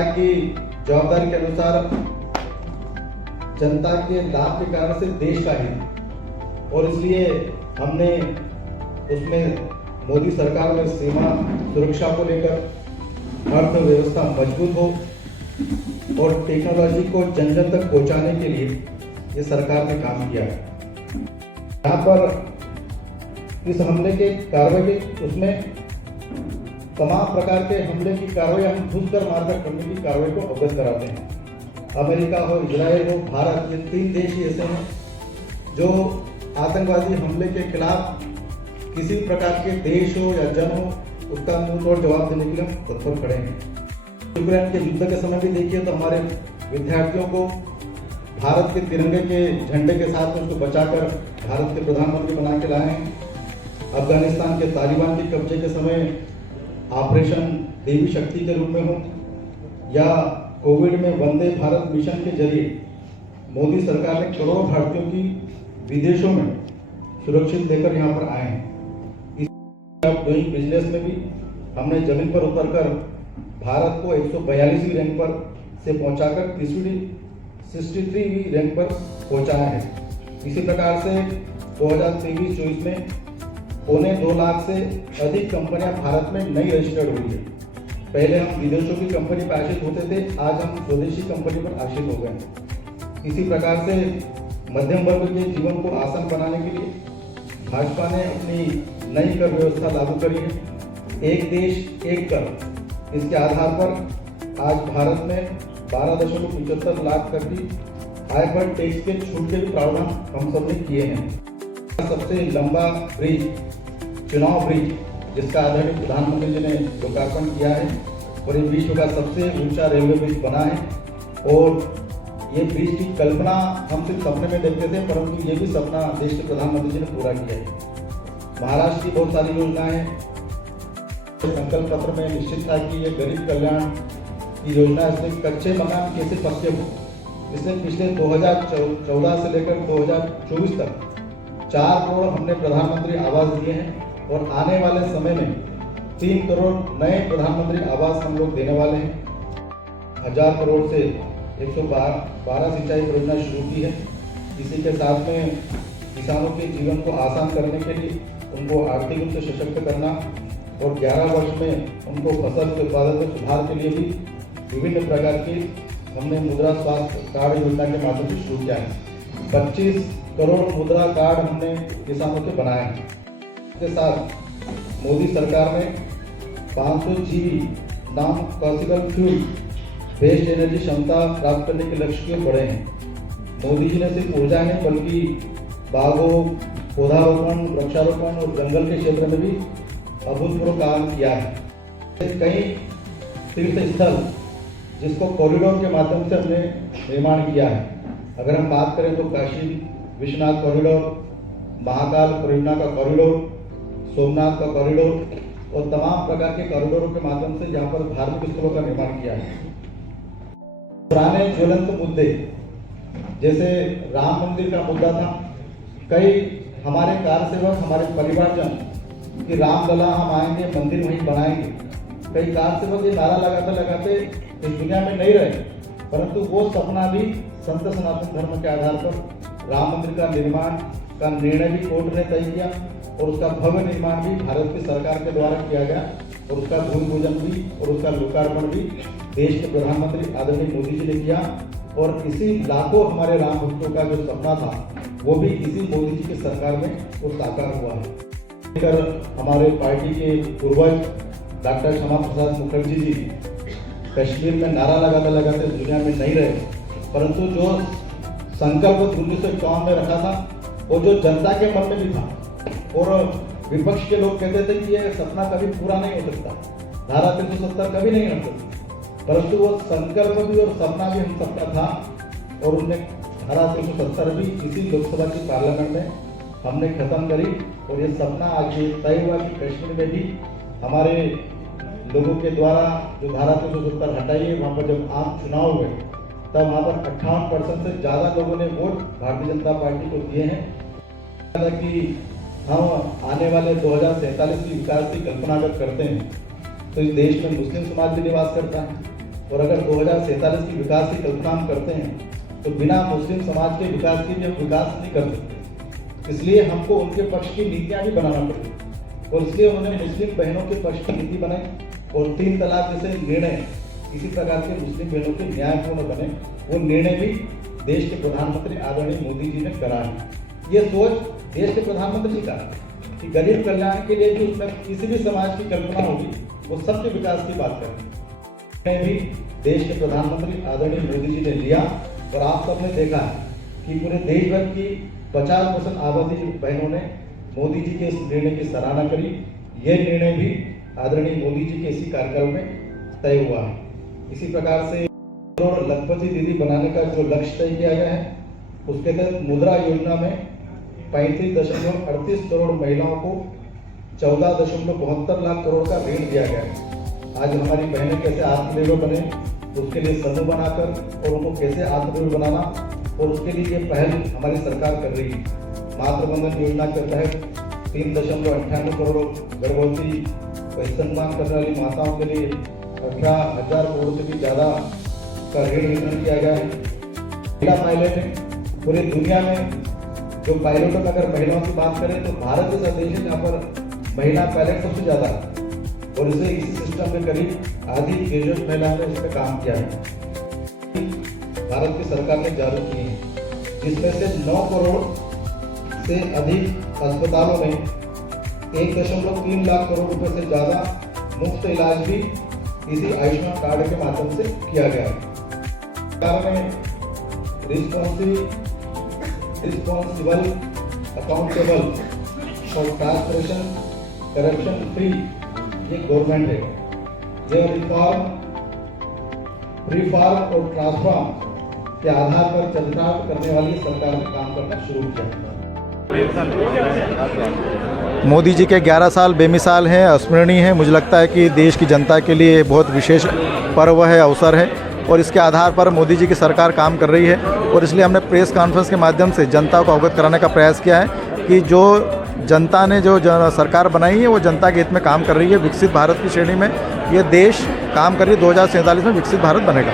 की जवाबदारी के अनुसार जनता के लाभ के कारण से देश का हित, और इसलिए हमने उसमें मोदी सरकार में सीमा सुरक्षा को लेकर अर्थव्यवस्था मजबूत हो और टेक्नोलॉजी को जन जन तक पहुंचाने के लिए ये सरकार ने काम किया। यहाँ पर इस हमले के कार्रवाई उसमें तमाम प्रकार के हमले की कार्रवाई हम घुसकर मारकर करने की कार्रवाई को अवगत कराते हैं। अमेरिका हो, इजराइल हो, भारत, ये 3 देश ही ऐसे हैं जो आतंकवादी हमले के खिलाफ किसी प्रकार के देश हो या जन हो उसका मुंह तोड़ जवाब देने के लिए हम तत्पर खड़े हैं। यूक्रेन के युद्ध के समय भी देखिए तो हमारे विद्यार्थियों को भारत के तिरंगे के झंडे के साथ उसको बचाकर भारत के प्रधानमंत्री बना के लाए हैं। अफगानिस्तान के तालिबान के कब्जे के समय ऑपरेशन देवी शक्ति के रूप में हो या कोविड में वंदे भारत मिशन के जरिए मोदी सरकार ने करोड़ों भारतीयों की विदेशों में सुरक्षित लेकर यहाँ पर आए हैं। डूइंग बिजनेस में भी हमने जमीन पर उतरकर भारत को 142वीं रैंक पर से पहुंचाकर 63वीं रैंक पर पहुंचाया है। इसी प्रकार से 2023-24 में 2.25 लाख से अधिक कंपनियां भारत में नई रजिस्टर्ड हुई है। पहले हम विदेशों की कंपनी पर आश्रित होते थे, आज हम स्वदेशी कंपनी पर आश्रित हो गए। इसी प्रकार से मध्यम वर्ग के जीवन को आसान बनाने के लिए भाजपा ने अपनी नई कर व्यवस्था लागू करी है। एक देश एक कर, इसके आधार पर आज भारत में 12.75 लाख तक की आय पर टैक्स के छूट के भी प्रावधान हम सब ने किए हैं। सबसे लंबा ब्रिज, चुनाव ब्रिज, जिसका आदरणीय प्रधानमंत्री जी ने लोकार्पण किया है, और ये विश्व का सबसे ऊंचा रेलवे ब्रिज बना है। और ये ब्रिज की कल्पना हम सिर्फ सपने में देखते थे, परंतु ये भी सपना देश के प्रधानमंत्री जी ने पूरा किया है। महाराष्ट्र की बहुत सारी योजनाएं संकल्प पत्र में निश्चित था कि ये गरीब कल्याण की योजना, इसमें कच्चे मकान कैसे पक्के हो, इसने पिछले 2014 से लेकर 2024 तक 4 करोड़ हमने प्रधानमंत्री आवास दिए हैं, और आने वाले समय में 3 करोड़ नए प्रधानमंत्री आवास हम लोग देने वाले हैं। 1000 करोड़ से 112 सिंचाई परियोजना शुरू की है। इसी के साथ में किसानों के जीवन को आसान करने के लिए उनको आर्थिक रूप से सशक्त करना, और 11 वर्ष में उनको फसल के उत्पादन में सुधार के लिए भी विभिन्न प्रकार की हमने मुद्रा स्वास्थ्य कार्ड योजना के माध्यम से शुरू किया है। 25 करोड़ मुद्रा कार्ड हमने किसानों के बनाए हैं। इसके साथ मोदी सरकार ने 500 GB non fossil fuel based energy क्षमता प्राप्त करने के लक्ष्य को बढ़े हैं। मोदी जी ने सिर्फ ऊर्जा नहीं बल्कि बागों, पौधारोपण, वृक्षारोपण और जंगल के क्षेत्र में भी अभूतपूर्व काम किया है। कई तीर्थ स्थल जिसको कॉरिडोर के माध्यम से हमने निर्माण किया है। अगर हम बात करें तो काशी विश्वनाथ कॉरिडोर, महाकाल परियोजना का कॉरिडोर, सोमनाथ का कॉरिडोर और तमाम प्रकार के कॉरिडोरों के माध्यम से जहाँ पर धार्मिक स्थलों का निर्माण किया है। पुराने ज्वलंत मुद्दे जैसे राम मंदिर का मुद्दा था, कई हमारे कार्यसेवक, हमारे परिवारजन कि रामलला हम आएंगे, मंदिर वहीं बनाएंगे, कई कार्यसेवक ये नारा लगाते इस दुनिया में नहीं रहे, परंतु वो सपना भी संत सनातन धर्म के आधार पर राम मंदिर का निर्माण का निर्णय भी कोर्ट ने तय किया, और उसका भव्य निर्माण भी भारत की सरकार के द्वारा किया गया, और उसका भूमि पूजन भी और उसका लोकार्पण भी देश के प्रधानमंत्री आदरणीय मोदी जी ने किया। और इसी लाखों हमारे राम भक्तों का जो सपना था वो भी इसी मोदी जी की सरकार में वो साकार हुआ है। हमारे पार्टी के पूर्वज डॉक्टर श्यामा प्रसाद मुखर्जी जी कश्मीर में नारा लगाते दुनिया में नहीं रहे, परंतु जो संकल्प 1951 में रखा था वो जो जनता के मन में भी था, और विपक्ष के लोग कहते थे कि ये सपना कभी पूरा नहीं हो सकता, धारा 370 कभी नहीं हो सकती, परंतु वो संकल्प भी और सपना भी हम सबका था, और उनने धारा 370 भी इसी लोकसभा की पार्लियामेंट में हमने खत्म करी, और ये सपना आज तय हुआ कि कश्मीर में भी हमारे लोगों के द्वारा जो धारा 370 हटाई है, वहाँ पर जब आम चुनाव हुए तब वहाँ पर 58% से ज़्यादा लोगों ने वोट भारतीय जनता पार्टी को दिए हैं कि हम आने वाले 2047 की विकास की कल्पना अगर करते हैं तो इस देश में मुस्लिम समाज भी निवास करता है, और अगर 2047 की विकास की कल्पना हम करते हैं तो बिना मुस्लिम समाज के विकास के भी हम विकास नहीं कर सकते। इसलिए हमको उनके पक्ष की नीतियां भी बनाना पड़ेगी और इसलिए उन्होंने मुस्लिम बहनों के पक्ष की नीति बनाई और 3 तलाक जैसे निर्णय किसी प्रकार के मुस्लिम बहनों के न्यायपूर्ण बने, वो निर्णय भी देश के प्रधानमंत्री आदरणीय मोदी जी ने करा है। ये सोच देश के प्रधानमंत्री जी का कि गरीब कल्याण के लिए भी उसमें किसी भी समाज की कल्पना होगी, वो सबके विकास की बात करें भी देश के प्रधानमंत्री आदरणीय मोदी जी ने लिया। और आप सबने देखा है कि पूरे देश भर की 50% आबादी बहनों ने मोदी जी के इस निर्णय की सराहना करी। यह निर्णय भी आदरणीय मोदी जी के इसी कार्यकाल में तय हुआ है। इसी प्रकार से लखपति दीदी बनाने का जो लक्ष्य तय किया गया है, उसके तहत मुद्रा योजना में 35.38 करोड़ महिलाओं को 14.72 लाख करोड़ का ऋण दिया गया है। आज हमारी बहनें कैसे आत्मनिर्भर बने, उसके लिए समूह बनाकर और उनको कैसे आत्मनिर्भर बनाना, और उसके लिए ये पहल हमारी सरकार कर रही है। मातृवंदन योजना के तहत 3.98 करोड़ गर्भवती व स्तनपान करने वाली माताओं के लिए 18,000 करोड़ से भी ज़्यादा का ऋण वितरण किया गया है। महिला पायलट है, पूरी दुनिया में जो पायलटों में अगर महिलाओं की बात करें तो भारत जैसा देश है जहाँ पर महिला पायलट सबसे ज़्यादा है, और इसे इसी सिस्टम में करीब आधी ग्रेजुएट महिलाओं ने इस पर काम किया है। भारत की सरकार ने जारी किए हैं, जिसमें से 9 करोड़ से अधिक अस्पतालों में 1.3 लाख करोड़ रुपए से ज़्यादा मुफ्त इलाज भी इसी आयुष्मान कार्ड के माध्यम से किया गया है। सरकार ने रिस्पॉन्सिबल, अकाउंटेबल और ट्रांसपेरेंट, करप्शन फ्री ये गवर्नमेंट है। ये रिफॉर्म और ट्रांसफॉर्म के आधार पर चरितार्थ करने वाली सरकार ने काम करना शुरू किया। मोदी जी के 11 साल बेमिसाल हैं, अस्मरणीय हैं। मुझे लगता है कि देश की जनता के लिए बहुत विशेष पर्व है, अवसर है, और इसके आधार पर मोदी जी की सरकार काम कर रही है। और इसलिए हमने प्रेस कॉन्फ्रेंस के माध्यम से जनता को अवगत कराने का प्रयास किया है कि जो जनता ने जो सरकार बनाई है वो जनता के हित में काम कर रही है। विकसित भारत की श्रेणी में ये देश काम कर रही है। 2047 में विकसित भारत बनेगा।